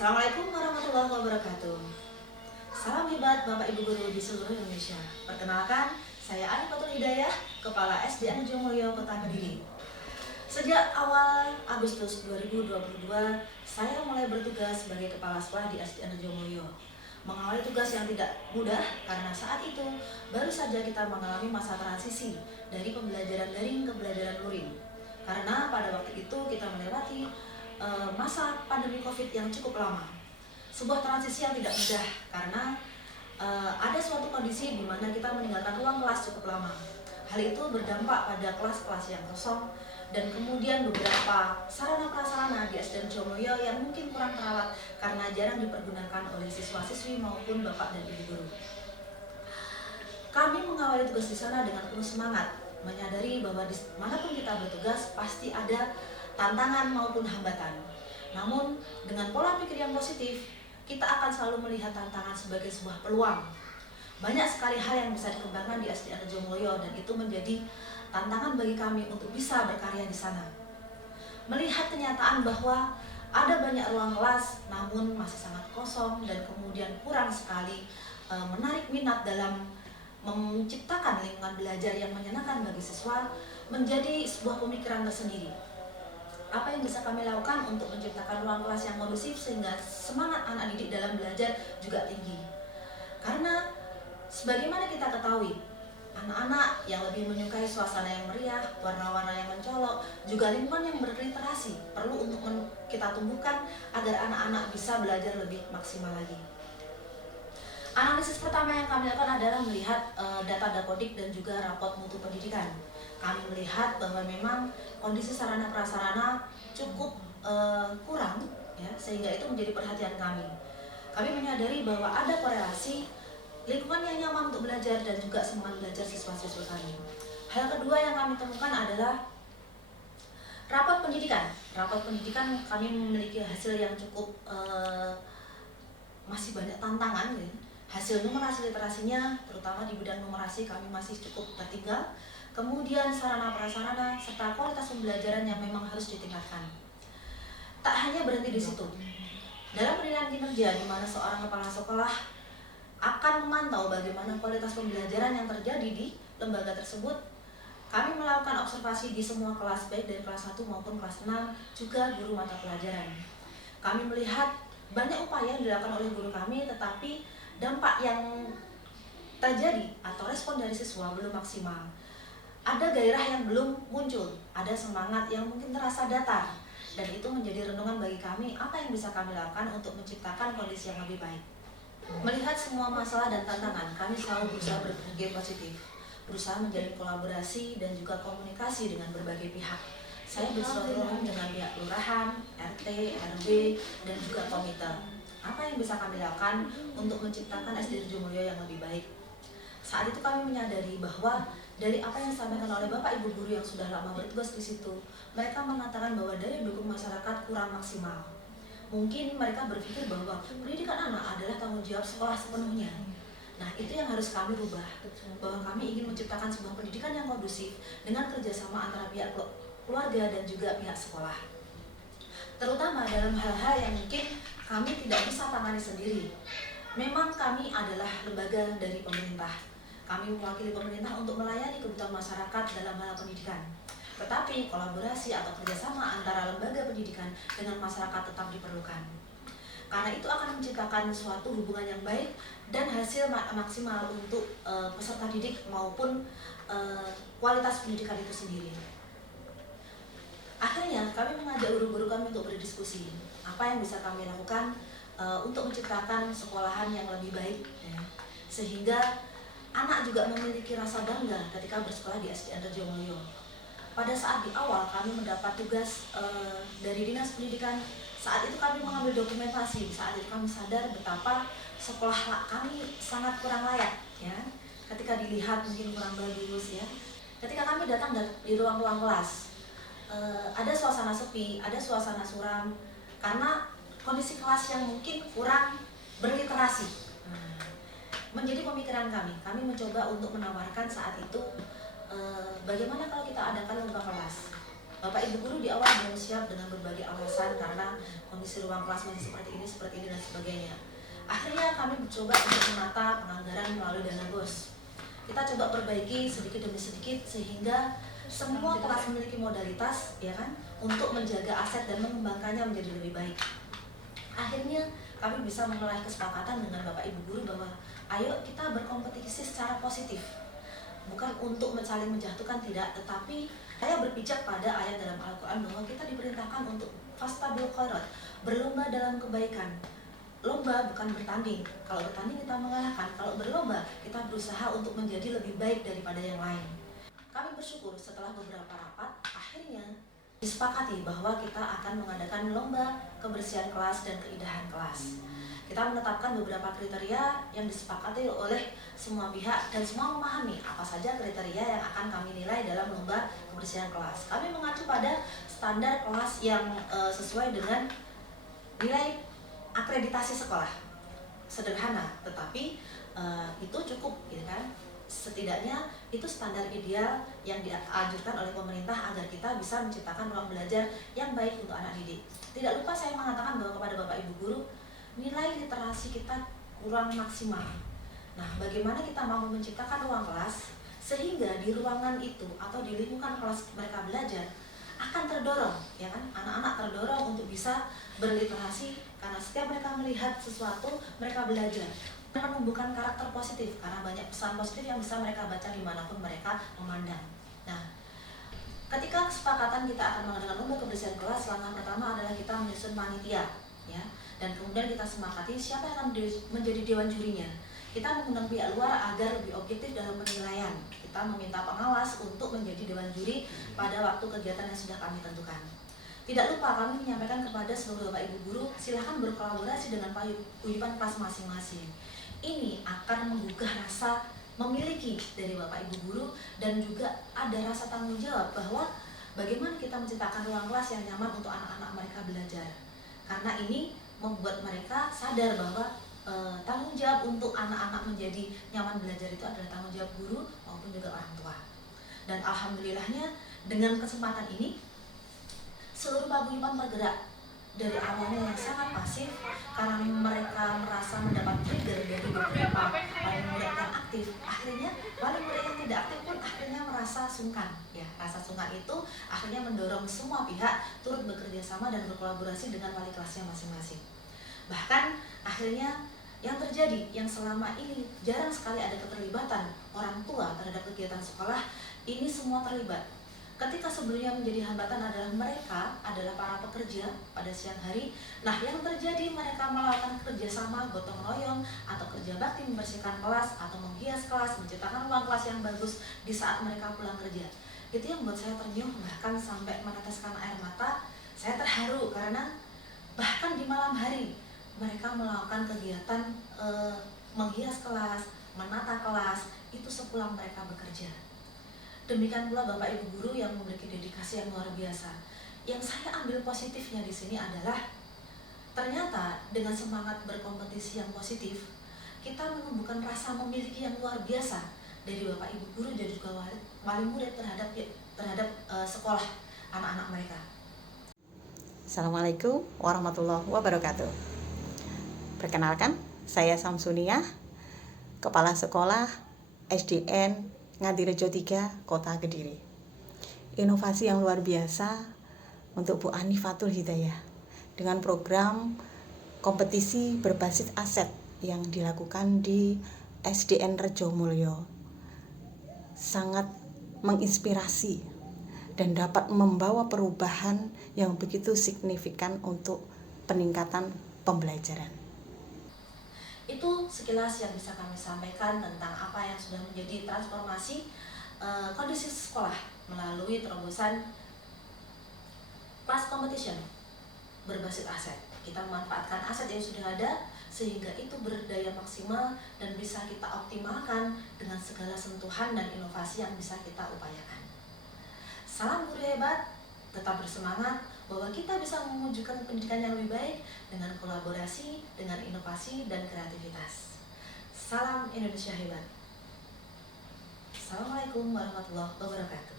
Assalamualaikum warahmatullahi wabarakatuh. Salam hebat Bapak Ibu Guru di seluruh Indonesia. Perkenalkan, saya Anifatul Hidayah, Kepala SD Arjomulyo Kota Kediri. Sejak awal Agustus 2022, saya mulai bertugas sebagai Kepala Sekolah di SD Arjomulyo. Mengawali tugas yang tidak mudah karena saat itu baru saja kita mengalami masa transisi dari pembelajaran daring ke pembelajaran luring. Karena pada waktu itu kita melewati masa pandemi COVID yang cukup lama. Sebuah transisi yang tidak mudah karena ada suatu kondisi di mana kita meninggalkan ruang kelas cukup lama. Hal itu berdampak pada kelas-kelas yang kosong dan kemudian beberapa sarana prasarana di SD Arjomulyo yang mungkin kurang terawat karena jarang dipergunakan oleh siswa-siswi maupun bapak dan ibu guru. Kami mengawali tugas di sana dengan penuh semangat, menyadari bahwa dimanapun kita bertugas pasti ada tantangan maupun hambatan. Namun dengan pola pikir yang positif, kita akan selalu melihat tantangan sebagai sebuah peluang. Banyak sekali hal yang bisa dikembangkan di SD Arjomulyo dan itu menjadi tantangan bagi kami untuk bisa berkarya di sana. Melihat kenyataan bahwa ada banyak ruang kelas namun masih sangat kosong dan kemudian kurang sekali menarik minat dalam menciptakan lingkungan belajar yang menyenangkan bagi siswa menjadi sebuah pemikiran tersendiri. Apa yang bisa kami lakukan untuk menciptakan ruang kelas yang kondusif sehingga semangat anak didik dalam belajar juga tinggi? Karena sebagaimana kita ketahui, anak-anak yang lebih menyukai suasana yang meriah, warna-warna yang mencolok, juga lingkungan yang berliterasi perlu untuk kita tumbuhkan agar anak-anak bisa belajar lebih maksimal lagi. Analisis pertama yang kami lakukan adalah melihat data Dapodik dan juga rapot mutu pendidikan. Kami melihat bahwa memang kondisi sarana prasarana cukup kurang, ya, sehingga itu menjadi perhatian kami. Kami menyadari bahwa ada korelasi lingkungan yang nyaman untuk belajar dan juga semangat belajar siswa-siswa kami. Hal kedua yang kami temukan adalah rapot pendidikan. Rapot pendidikan kami memiliki hasil yang cukup masih banyak tantangan, ya. Hasil numerasi literasinya, terutama di bidang numerasi kami masih cukup tertinggal. Kemudian sarana prasarana serta kualitas pembelajaran yang memang harus ditingkatkan. Tak hanya berhenti di situ. Dalam penilaian kinerja di mana seorang kepala sekolah akan memantau bagaimana kualitas pembelajaran yang terjadi di lembaga tersebut, kami melakukan observasi di semua kelas baik dari kelas 1 maupun kelas 6, juga guru mata pelajaran. Kami melihat banyak upaya yang dilakukan oleh guru kami, tetapi dampak yang terjadi atau respon dari siswa belum maksimal. Ada gairah yang belum muncul, ada semangat yang mungkin terasa datar, dan itu menjadi renungan bagi kami apa yang bisa kami lakukan untuk menciptakan kondisi yang lebih baik. Melihat semua masalah dan tantangan, kami selalu berusaha berpikir positif, berusaha menjalin kolaborasi dan juga komunikasi dengan berbagai pihak. Saya bersilaturahmi dengan pihak kelurahan, RT, RW, dan juga komite. Apa yang bisa kami lakukan untuk menciptakan SD Arjomulyo yang lebih baik? Saat itu kami menyadari bahwa dari apa yang disampaikan oleh Bapak Ibu guru yang sudah lama bertugas di situ, mereka mengatakan bahwa daya dukung masyarakat kurang maksimal. Mungkin mereka berpikir bahwa pendidikan anak adalah tanggung jawab sekolah sepenuhnya. Nah, itu yang harus kami rubah, bahwa kami ingin menciptakan sebuah pendidikan yang kondusif dengan kerjasama antara pihak keluarga dan juga pihak sekolah. Terutama dalam hal-hal yang mungkin kami tidak bisa tangani sendiri. Memang kami adalah lembaga dari pemerintah. Kami mewakili pemerintah untuk melayani kebutuhan masyarakat dalam hal pendidikan. Tetapi kolaborasi atau kerjasama antara lembaga pendidikan dengan masyarakat tetap diperlukan. Karena itu akan menciptakan suatu hubungan yang baik dan hasil maksimal untuk peserta didik maupun kualitas pendidikan itu sendiri. Akhirnya kami mengajak guru-guru kami untuk berdiskusi apa yang bisa kami lakukan untuk menciptakan sekolahan yang lebih baik, ya, sehingga anak juga memiliki rasa bangga ketika bersekolah di SD Arjomulyo. Pada saat di awal kami mendapat tugas dari Dinas Pendidikan, saat itu kami mengambil dokumentasi. Saat itu kami sadar betapa sekolah kami sangat kurang layak, ya. Ketika dilihat mungkin kurang bagus, ya. Ketika kami datang di ruang-ruang kelas, ada suasana sepi, ada suasana suram karena kondisi kelas yang mungkin kurang berliterasi. Menjadi pemikiran kami mencoba untuk menawarkan saat itu bagaimana kalau kita adakan lomba kelas. Bapak Ibu guru di awal belum siap dengan berbagai alasan karena kondisi ruang kelas masih seperti ini dan sebagainya. Akhirnya kami mencoba untuk menata penganggaran melalui dana BOS. Kita coba perbaiki sedikit demi sedikit sehingga semua kelas memiliki modalitas, ya kan, untuk menjaga aset dan mengembangkannya menjadi lebih baik. Akhirnya kami bisa memulai kesepakatan dengan Bapak Ibu guru bahwa ayo kita berkompetisi secara positif. Bukan untuk saling menjatuhkan, tidak, tetapi saya berpijak pada ayat dalam Al-Quran bahwa kita diperintahkan untuk fastabil khairat, berlomba dalam kebaikan. Lomba bukan bertanding. Kalau bertanding kita mengalahkan, kalau berlomba kita berusaha untuk menjadi lebih baik daripada yang lain. Kami bersyukur setelah beberapa rapat, akhirnya disepakati bahwa kita akan mengadakan lomba kebersihan kelas dan keindahan kelas. Kita menetapkan beberapa kriteria yang disepakati oleh semua pihak dan semua memahami apa saja kriteria yang akan kami nilai dalam lomba kebersihan kelas. Kami mengacu pada standar kelas yang sesuai dengan nilai akreditasi sekolah. Sederhana, tetapi itu cukup, gitu kan? Setidaknya itu standar ideal yang dianjurkan oleh pemerintah agar kita bisa menciptakan ruang belajar yang baik untuk anak didik. Tidak lupa saya mengatakan bahwa kepada Bapak Ibu guru, nilai literasi kita kurang maksimal. Nah, bagaimana kita mau menciptakan ruang kelas sehingga di ruangan itu atau di lingkungan kelas mereka belajar akan terdorong, ya kan? Anak-anak terdorong untuk bisa berliterasi karena setiap mereka melihat sesuatu, mereka belajar. Menumbuhkan karakter positif karena banyak pesan positif yang bisa mereka baca dimanapun mereka memandang. Nah, ketika kesepakatan kita akan mengadakan lomba kebersihan kelas, langkah pertama adalah kita menyusun panitia, ya, dan kemudian kita sepakati siapa yang akan menjadi dewan jurinya. Kita mengundang pihak luar agar lebih objektif dalam penilaian. Kita meminta pengawas untuk menjadi dewan juri pada waktu kegiatan yang sudah kami tentukan. Tidak lupa kami menyampaikan kepada seluruh Bapak Ibu guru, silahkan berkolaborasi dengan paguyuban kelas masing-masing. Ini akan menggugah rasa memiliki dari Bapak Ibu guru dan juga ada rasa tanggung jawab bahwa bagaimana kita menciptakan ruang kelas yang nyaman untuk anak-anak mereka belajar. Karena ini membuat mereka sadar bahwa tanggung jawab untuk anak-anak menjadi nyaman belajar itu adalah tanggung jawab guru maupun juga orang tua. Dan alhamdulillahnya dengan kesempatan ini seluruh paguyuban bergerak dari awalnya yang sangat pasif karena mereka merasa mendapat trigger dari beberapa wali murid yang aktif. Akhirnya wali murid yang tidak aktif pun akhirnya merasa sungkan. Ya, rasa sungkan itu akhirnya mendorong semua pihak turut bekerja sama dan berkolaborasi dengan wali kelasnya masing-masing. Bahkan akhirnya yang terjadi yang selama ini jarang sekali ada keterlibatan orang tua terhadap kegiatan sekolah, ini semua terlibat. Ketika sebelumnya menjadi hambatan adalah para pekerja pada siang hari. Nah, yang terjadi mereka melakukan kerjasama gotong royong atau kerja bakti membersihkan kelas atau menghias kelas, menciptakan ruang kelas yang bagus di saat mereka pulang kerja. Itu yang membuat saya ternyuh, bahkan sampai meneteskan air mata. Saya terharu karena bahkan di malam hari mereka melakukan kegiatan menghias kelas, menata kelas, itu sepulang mereka bekerja. Demikian pula Bapak Ibu guru yang memiliki dedikasi yang luar biasa. Yang saya ambil positifnya di sini adalah ternyata dengan semangat berkompetisi yang positif, kita menumbuhkan rasa memiliki yang luar biasa dari Bapak Ibu guru dan juga wali murid terhadap sekolah anak-anak mereka. Assalamualaikum warahmatullahi wabarakatuh. Perkenalkan, saya Samsunia, Kepala Sekolah SDN Ngadirejo 3, Kota Kediri. Inovasi yang luar biasa untuk Bu Anifatul Hidayah dengan program kompetisi berbasis aset yang dilakukan di SDN Rejomulyo. Sangat menginspirasi dan dapat membawa perubahan yang begitu signifikan untuk peningkatan pembelajaran. Itu sekilas yang bisa kami sampaikan tentang apa yang sudah menjadi transformasi kondisi sekolah melalui terobosan class competition berbasis aset. Kita memanfaatkan aset yang sudah ada sehingga itu berdaya maksimal dan bisa kita optimalkan dengan segala sentuhan dan inovasi yang bisa kita upayakan. Salam guru hebat, tetap bersemangat bahwa kita bisa mewujudkan pendidikan yang lebih baik dengan kolaborasi, dengan inovasi dan kreativitas. Salam Indonesia hebat. Assalamualaikum warahmatullahi wabarakatuh.